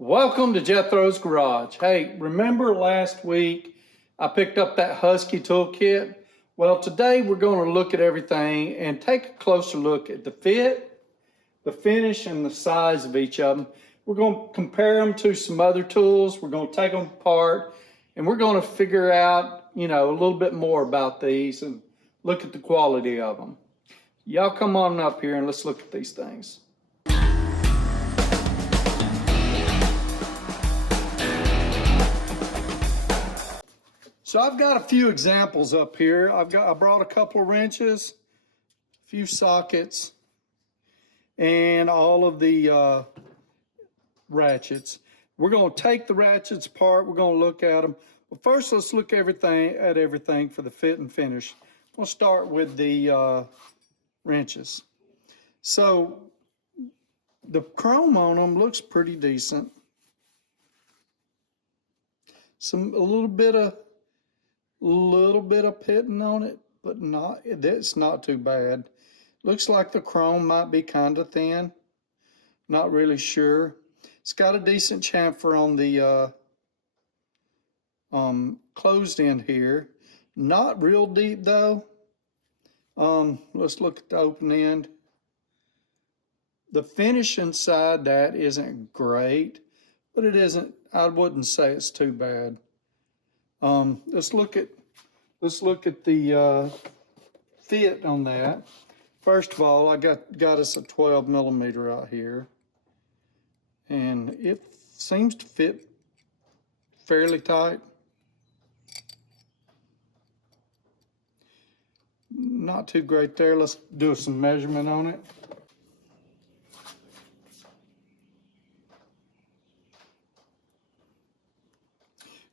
Welcome to Jethro's Garage. Hey, remember last week I picked up that Husky Toolkit? Well, today we're going to look at everything and take a closer look at the fit, the finish, and the size of each of them. We're going to compare them to some other tools. We're going to take them apart and we're going to figure out, a little bit more about these and look at the quality of them. Y'all come on up here and let's look at these things. So I've got a few examples up here. I brought a couple of wrenches, a few sockets, and all of the ratchets. We're going to take the ratchets apart. We're going to look at them. But first, let's look at everything for the fit and finish. We'll start with the wrenches. So the chrome on them looks pretty decent. A little bit of pitting on it, but it's not too bad. Looks like the chrome might be kind of thin. Not really sure. It's got a decent chamfer on the closed end here. Not real deep though. Let's look at the open end. The finish inside that isn't great, but it isn't. I wouldn't say it's too bad. Let's look at the fit on that. First of all, I got us a 12 millimeter out here, and it seems to fit fairly tight. Not too great there. Let's do some measurement on it.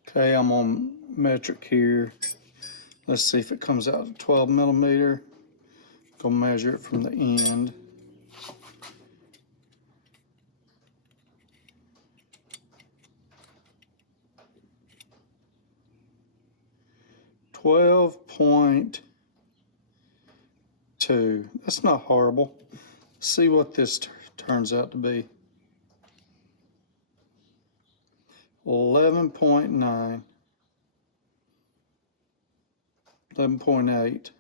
Okay, I'm on metric here. Let's see if it comes out at 12 millimeter. Go measure it from the end. .2. That's not horrible. Let's see what this turns out to be. 11.9. 11.8.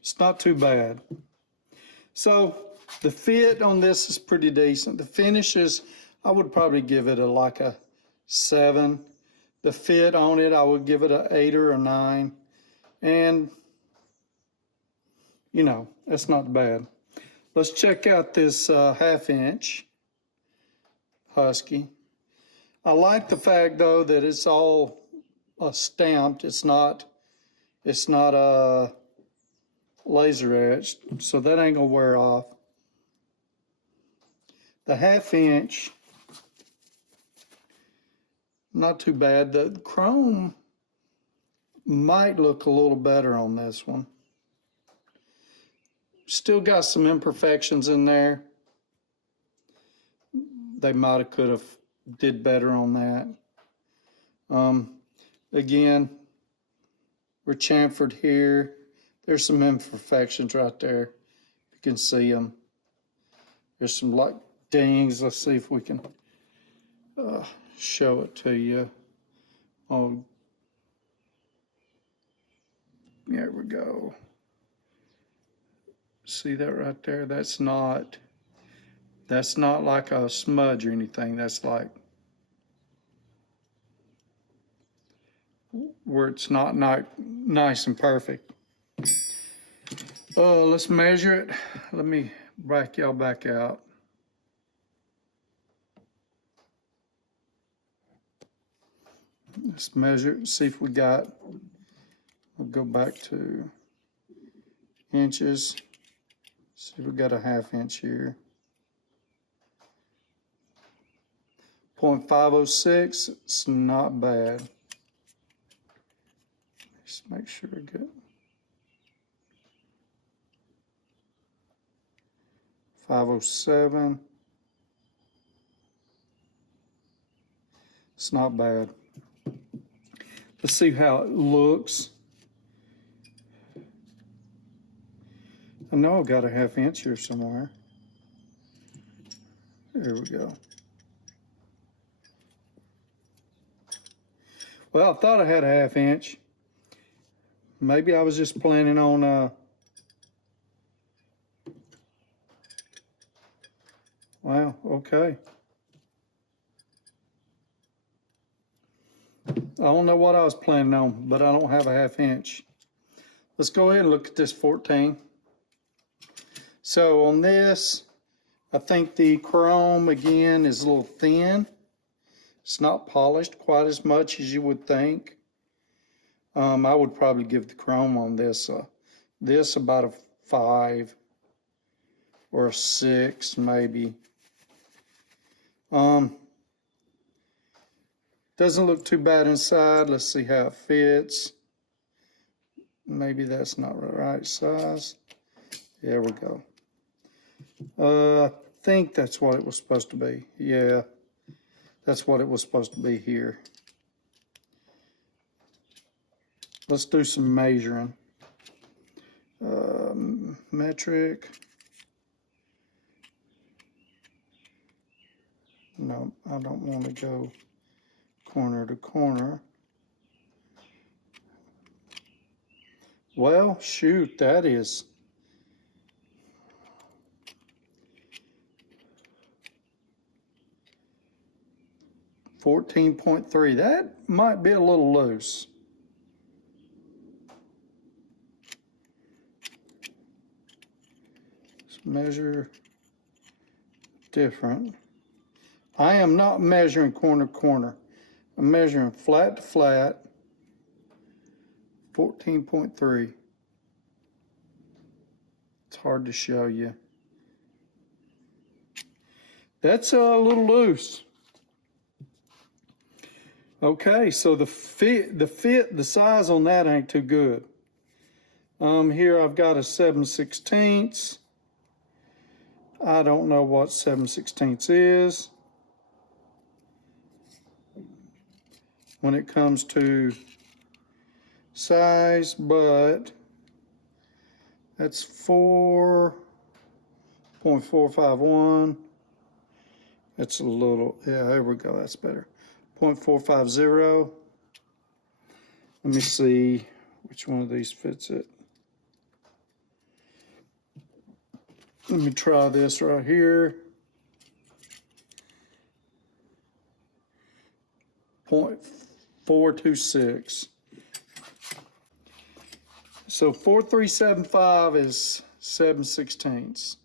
It's not too bad. So the fit on this is pretty decent. The finish is, I would probably give it like a 7. The fit on it, I would give it an 8 or a 9. And, that's not bad. Let's check out this 1/2 inch Husky. I like the fact though that it's all stamped. It's not laser etched, so that ain't gonna wear off. The 1/2 inch, not too bad. The chrome might look a little better on this one. Still got some imperfections in there. They could have did better on that. Again, we're chamfered here. There's some imperfections right there. You can see them. There's some like dings. Let's see if we can show it to you. Oh, there we go. See that right there? That's not like a smudge or anything. That's like where it's not nice and perfect. Let's measure it. Let me back y'all back out. Let's measure it and see if we got, we'll go back to inches. See if we got a 1/2 inch here. 0.506, it's not bad. Just make sure we get 507. It's not bad. Let's see how it looks. I know I've got a 1/2 inch here somewhere. There we go. Well, I thought I had a 1/2 inch. Maybe I was just planning on, wow, okay. I don't know what I was planning on, but I don't have a 1/2 inch. Let's go ahead and look at this 14. So on this, I think the chrome again is a little thin. It's not polished quite as much as you would think. I would probably give the chrome on this about a 5 or a 6 maybe. Doesn't look too bad inside. Let's see how it fits. Maybe that's not the right size. There we go. I think that's what it was supposed to be. Yeah, that's what it was supposed to be here. Let's do some measuring. Metric. No, I don't want to go corner to corner. Well, shoot, that is 14.3. That might be a little loose. Let's measure different. I am not measuring corner to corner. I'm measuring flat to flat. 14.3. It's hard to show you. That's a little loose. Okay, so the size on that ain't too good. Here I've got a 7/16. I don't know what 7/16 is when it comes to size, but that's 4.451. It's a little, yeah, there we go, that's better. 0.450. Let me see which one of these fits it. Let me try this right here. 0.426. So 4375 is 7/16.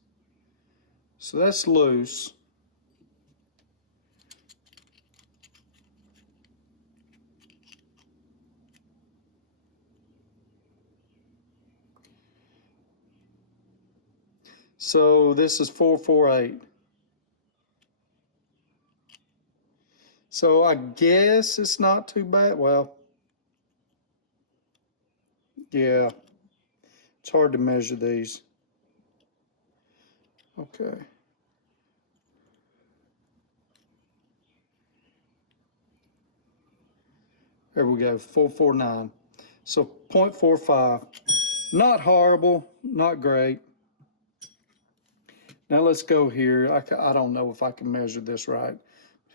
So that's loose. So this is 448. So I guess it's not too bad. Well, yeah, it's hard to measure these. Okay. There we go, 449. So 0.45. Not horrible, not great. Now let's go here. I don't know if I can measure this right.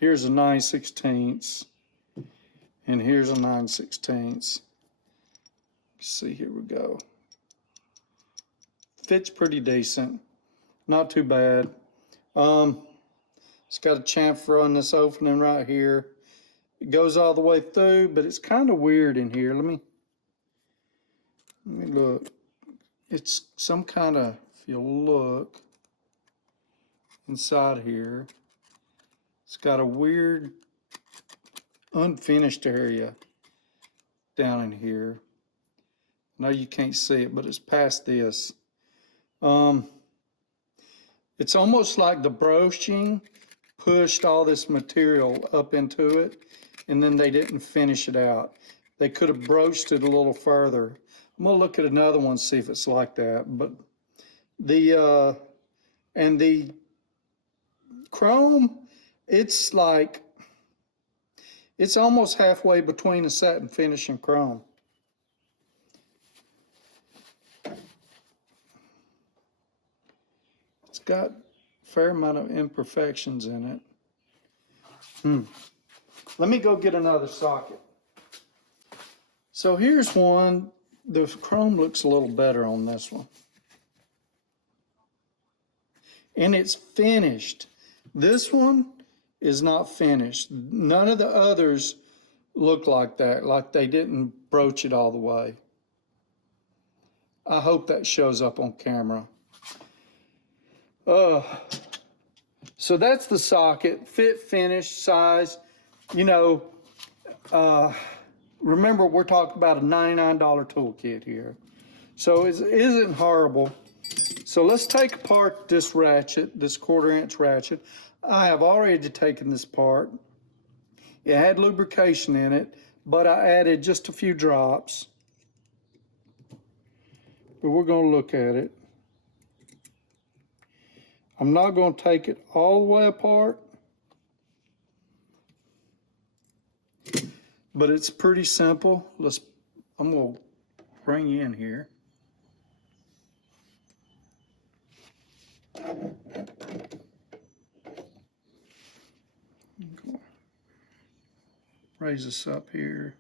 Here's a 9/16, and here's a 9/16. See, here we go. Fits pretty decent, not too bad. It's got a chamfer on this opening right here. It goes all the way through, but it's kind of weird in here. Let me look. It's some kind of, if you look inside here, it's got a weird unfinished area down in here. I know you can't see it, but it's past this. It's almost like the broaching pushed all this material up into it, and then they didn't finish it out. They could have broached it a little further. I'm gonna look at another one, see if it's like that. But the chrome, it's almost halfway between a satin finish and chrome. It's got a fair amount of imperfections in it. Let me go get another socket. So here's one. The chrome looks a little better on this one. And it's finished. This one is not finished. None of the others look like that, like they didn't broach it all the way. I hope that shows up on camera. So that's the socket, fit, finish, size. You know, remember we're talking about a $99 toolkit here. So it isn't horrible. So let's take apart this ratchet, this 1/4 inch ratchet. I have already taken this apart. It had lubrication in it, but I added just a few drops. But we're going to look at it. I'm not going to take it all the way apart, but it's pretty simple. I'm going to bring you in here. Raise this up here.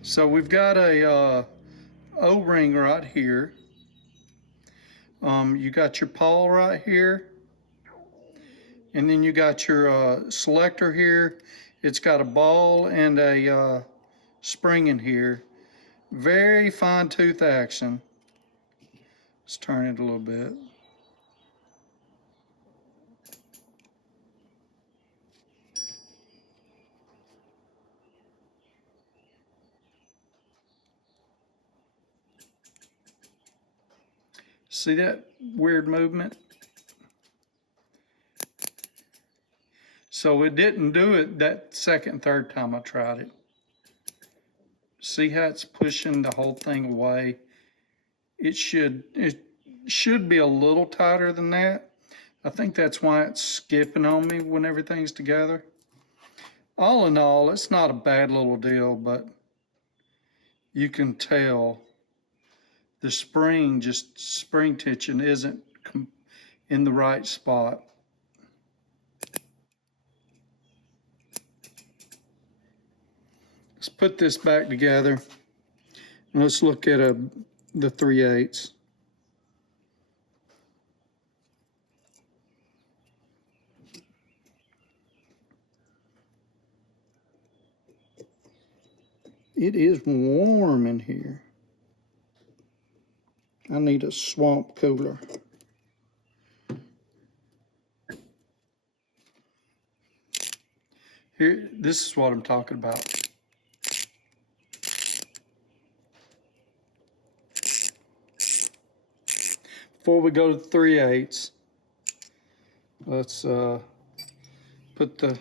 So we've got a O-ring right here. You got your pawl right here. And then you got your selector here. It's got a ball and a spring in here. Very fine tooth action. Let's turn it a little bit. See that weird movement? So it didn't do it that second, third time I tried it. See how it's pushing the whole thing away? It should be a little tighter than that. I think that's why it's skipping on me when everything's together. All in all, it's not a bad little deal, but you can tell the spring tension isn't in the right spot. Let's put this back together and let's look at the 3/8. It is warm in here. I need a swamp cooler. Here, this is what I'm talking about. Before we go to 3/8, let's put the,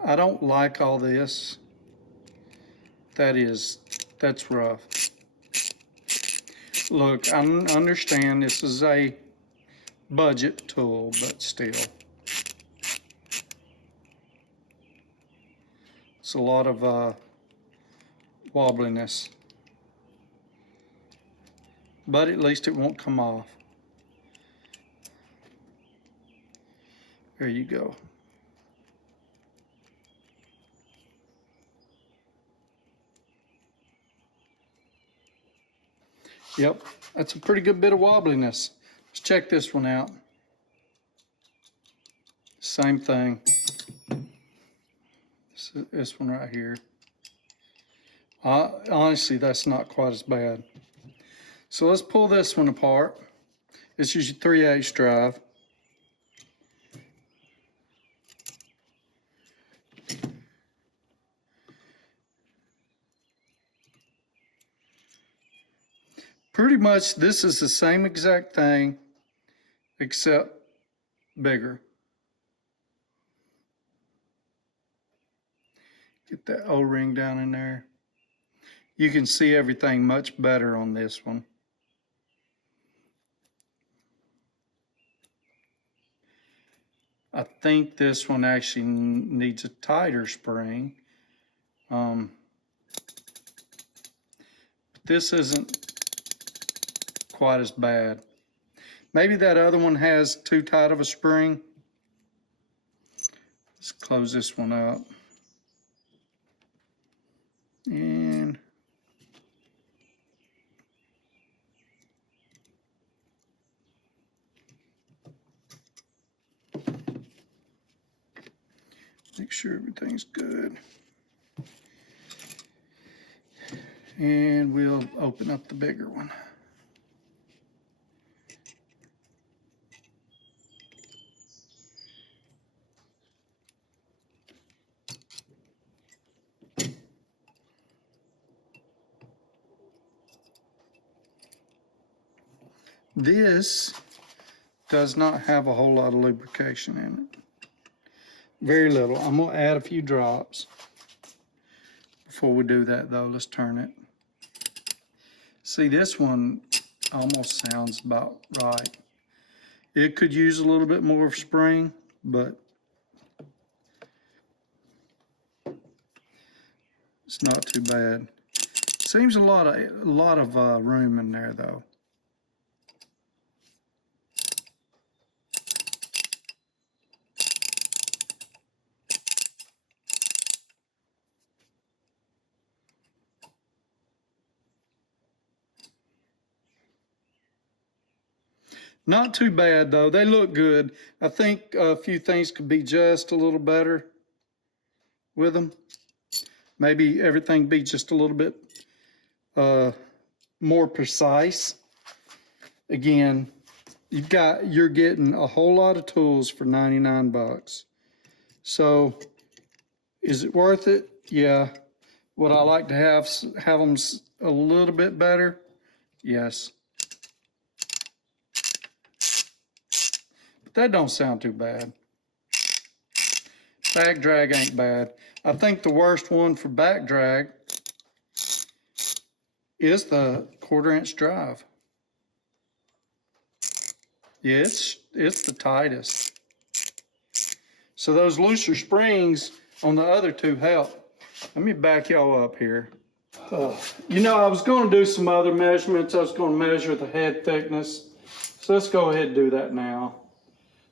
I don't like all this. That's rough. Look, I understand this is a budget tool, but still. It's a lot of wobbliness. But at least it won't come off. There you go. Yep, that's a pretty good bit of wobbliness. Let's check this one out. Same thing. This one right here. Honestly, that's not quite as bad. So let's pull this one apart. This is your 3/8 drive. Pretty much this is the same exact thing, except bigger. Get that O-ring down in there. You can see everything much better on this one. I think this one actually needs a tighter spring. This isn't quite as bad. Maybe that other one has too tight of a spring. Let's close this one up. And make sure everything's good. And we'll open up the bigger one. This does not have a whole lot of lubrication in it. Very little. I'm gonna add a few drops. Before we do that though, let's turn it. See, this one almost sounds about right. It could use a little bit more of spring, but it's not too bad. Seems a lot of room in there though. Not too bad though. They look good. I think a few things could be just a little better with them. Maybe everything be just a little bit more precise. Again, you're getting a whole lot of tools for 99 bucks. So is it worth it? Yeah. Would I like to have them a little bit better? Yes. But that don't sound too bad. Back drag ain't bad. I think the worst one for back drag is the 1/4 inch drive. Yeah, it's the tightest. So those looser springs on the other two help. Let me back y'all up here. You know, I was going to do some other measurements. I was going to measure the head thickness. So let's go ahead and do that now.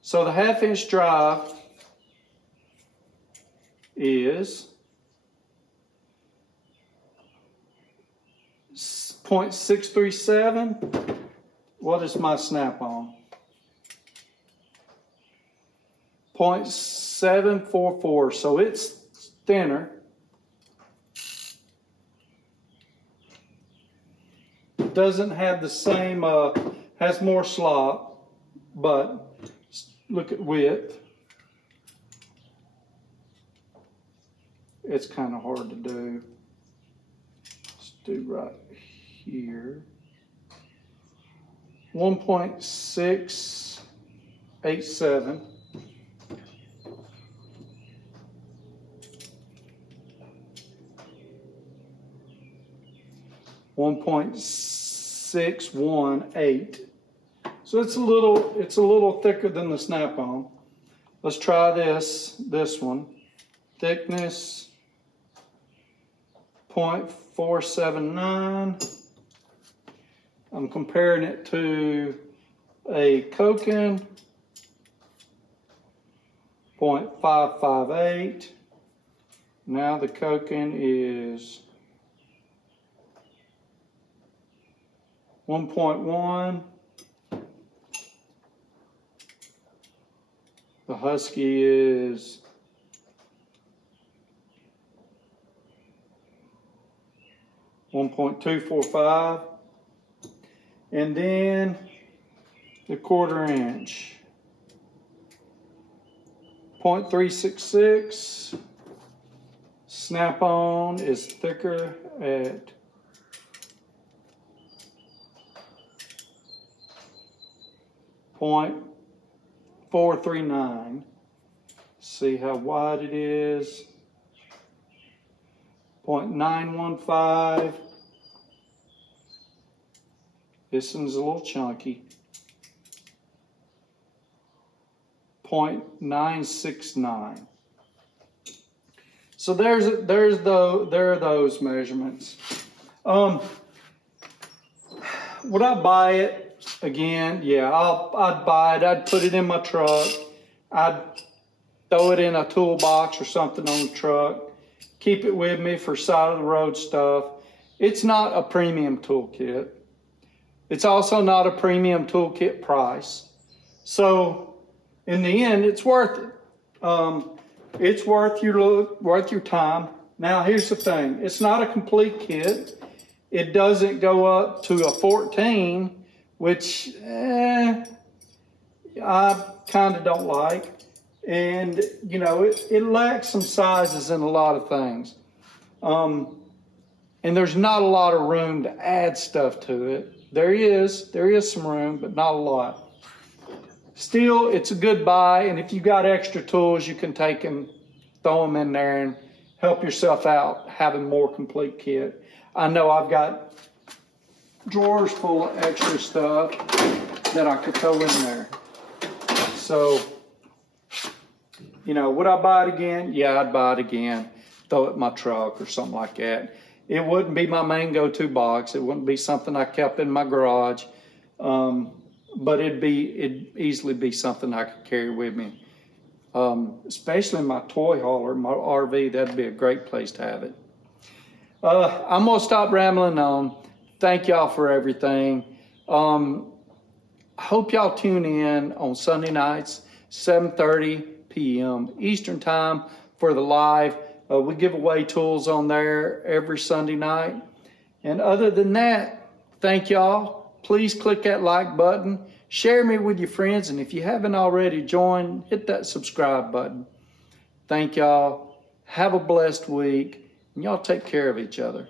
So the 1/2 inch drive is 0.637. What is my snap-on? 0.744. So it's thinner. Doesn't have the same, has more slop, but look at width. It's kind of hard to do. Let's do right here. 1.687. .618. So it's a little thicker than the snap-on. Let's try this one. Thickness 0.479. I'm comparing it to a Koken 0.558. Now the Koken is 1.1. The Husky is 1.245. And then the 1/4 inch, 0.366. Snap-on is thicker at 0.439. See how wide it is. 0.915. This one's a little chunky. 0.969. So there are those measurements. Would I buy it again? Yeah, I'd buy it. I'd put it in my truck. I'd throw it in a toolbox or something on the truck. Keep it with me for side of the road stuff. It's not a premium toolkit. It's also not a premium toolkit price. So in the end, it's worth it. It's worth your time. Now here's the thing. It's not a complete kit. It doesn't go up to a 14, which I kind of don't like. And, you know, it lacks some sizes in a lot of things. And there's not a lot of room to add stuff to it. There is some room, but not a lot. Still, it's a good buy, and if you got extra tools, you can take them, throw them in there, and help yourself out having more complete kit. I know I've got drawers full of extra stuff that I could throw in there. So, you know, would I buy it again? Yeah, I'd buy it again. Throw it in my truck or something like that. It wouldn't be my main go-to box. It wouldn't be something I kept in my garage. But it'd easily be something I could carry with me. Especially in my toy hauler, my RV, that'd be a great place to have it. I'm gonna stop rambling on. Thank y'all for everything. I hope y'all tune in on Sunday nights, 7:30 p.m. Eastern time for the live. We give away tools on there every Sunday night. And other than that, thank y'all. Please click that like button. Share me with your friends. And if you haven't already joined, hit that subscribe button. Thank y'all. Have a blessed week. And y'all take care of each other.